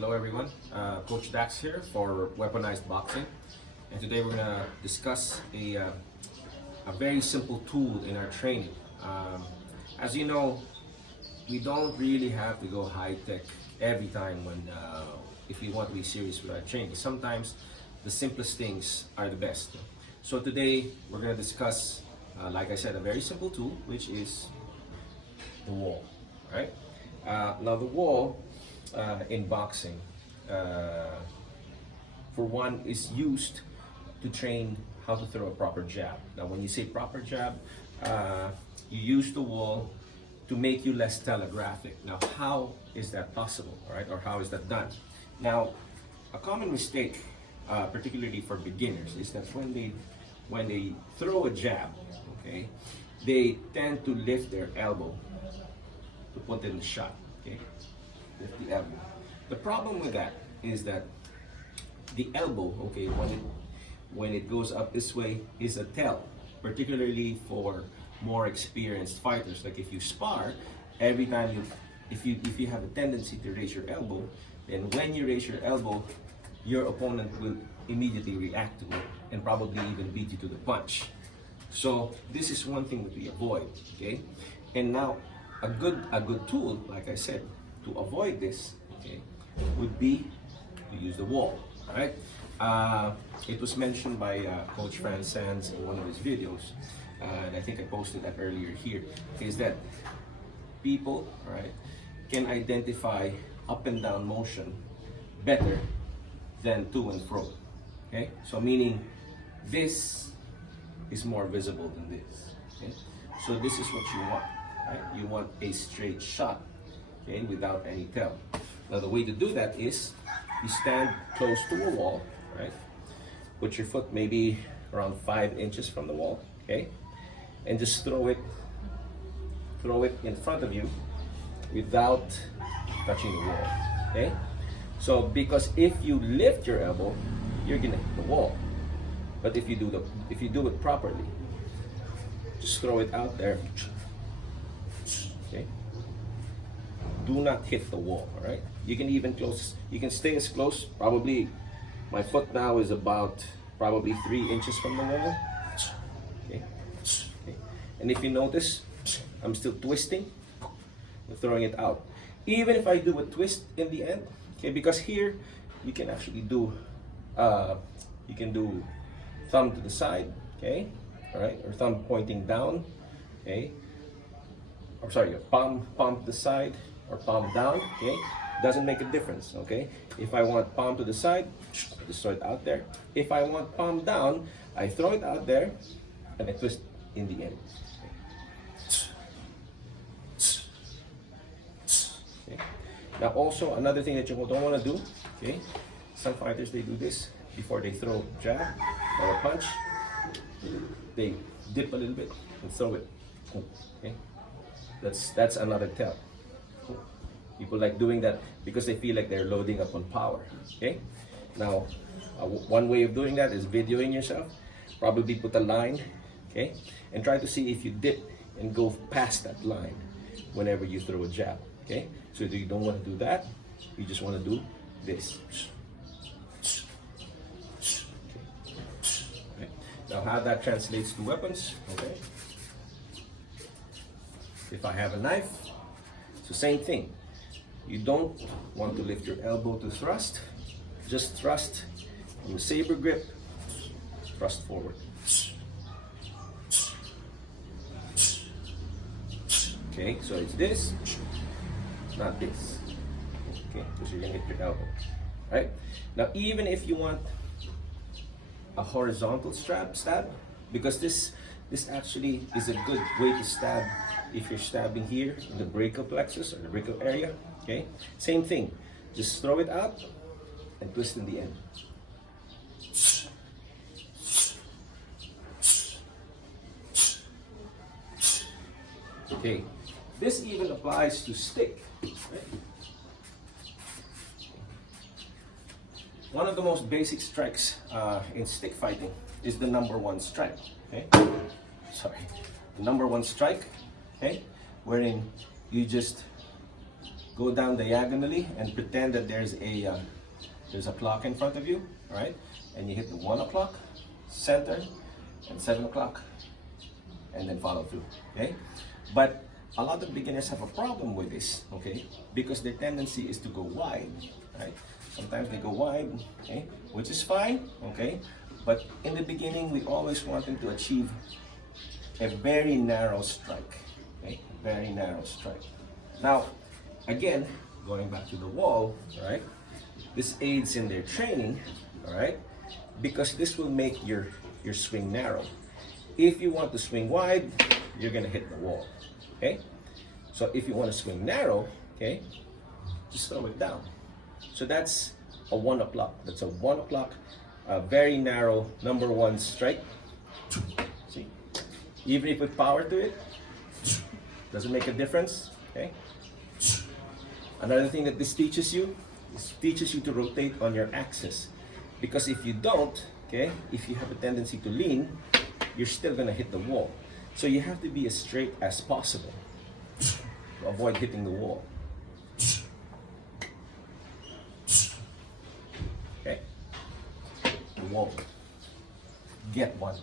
Hello everyone, Coach Dax here for Weaponized Boxing, and today we're going to discuss a very simple tool in our training. As you know, we don't really have to go high-tech every time if we want to be serious with our training. Sometimes the simplest things are the best. So today we're going to discuss, like I said, a very simple tool, which is the wall. Right? Now the wall in boxing, for one, is used to train how to throw a proper jab. Now when you say proper jab, you use the wall to make you less telegraphic. Now how is that possible, right? Or how is that done? Now a common mistake, particularly for beginners, is that when they throw a jab, okay, they tend to lift their elbow to put in the shot, okay? Lift the elbow. The problem with that is that the elbow, okay, when it goes up this way, is a tell, particularly for more experienced fighters. Like if you spar, every time if you have a tendency to raise your elbow, then when you raise your elbow, your opponent will immediately react to it and probably even beat you to the punch. So this is one thing that we avoid, okay? And now a good tool, like I said, to avoid this, okay, would be to use the wall. All right. It was mentioned by Coach Fran Sands in one of his videos, and I think I posted that earlier here, is that people, all right, can identify up and down motion better than to and fro. Okay, so meaning this is more visible than this. Okay, so this is what you want. Right? You want a straight shot, okay, without any tell. Now the way to do that is you stand close to a wall, right? Put your foot maybe around 5 inches from the wall, okay, and just throw it in front of you without touching the wall, okay? So because if you lift your elbow, you're gonna hit the wall. But if you do it properly, just throw it out there. Okay. Do not hit the wall, all right? You can even you can stay as close, probably, my foot now is about probably 3 inches from the wall. Okay. Okay. And if you notice, I'm still twisting and throwing it out. Even if I do a twist in the end, okay, because here you can actually do, you can do thumb to the side, okay, all right, or thumb pointing down, okay, or sorry, your palm to the side or palm down, okay? Doesn't make a difference, okay? If I want palm to the side, I just throw it out there. If I want palm down, I throw it out there and I twist in the end. Okay. Now also, another thing that you don't want to do, okay? Some fighters, they do this before they throw a jab or a punch. They dip a little bit and throw it, okay? That's another tell. People like doing that because they feel like they're loading up on power. Okay. Now, one way of doing that is videoing yourself. Probably put a line, okay, and try to see if you dip and go past that line whenever you throw a jab. Okay. So if you don't want to do that, you just want to do this. Okay. Now, how that translates to weapons. Okay. If I have a knife, it's the same thing. You don't want to lift your elbow to thrust. Just thrust from the saber grip, thrust forward. Okay, so it's this, not this. Okay, because you're gonna hit your elbow. Right? Now, even if you want a horizontal stab, because this actually is a good way to stab if you're stabbing here in the brachial plexus or the brachial area. Okay, same thing. Just throw it out and twist in the end. Okay, this even applies to stick. Right? One of the most basic strikes in stick fighting is the #1 strike. Okay, sorry, the #1 strike. Okay, wherein you just go down diagonally and pretend that there's a clock in front of you, all right? And you hit the 1 o'clock, center, and 7 o'clock, and then follow through, okay? But a lot of beginners have a problem with this, okay? Because their tendency is to go wide, right? Sometimes they go wide, okay? Which is fine, okay? But in the beginning, we always want them to achieve a very narrow strike, okay? Very narrow strike. Now, again, going back to the wall, right? This aids in their training, all right? Because this will make your swing narrow. If you want to swing wide, you're gonna hit the wall, okay? So if you want to swing narrow, okay, just throw it down. So that's a 1 o'clock. That's a 1 o'clock, a very narrow number 1 strike. See? Even if we power to it, doesn't make a difference, okay? Another thing that this teaches you to rotate on your axis. Because if you don't, okay, if you have a tendency to lean, you're still gonna hit the wall. So you have to be as straight as possible to avoid hitting the wall. Okay? The wall. Get one.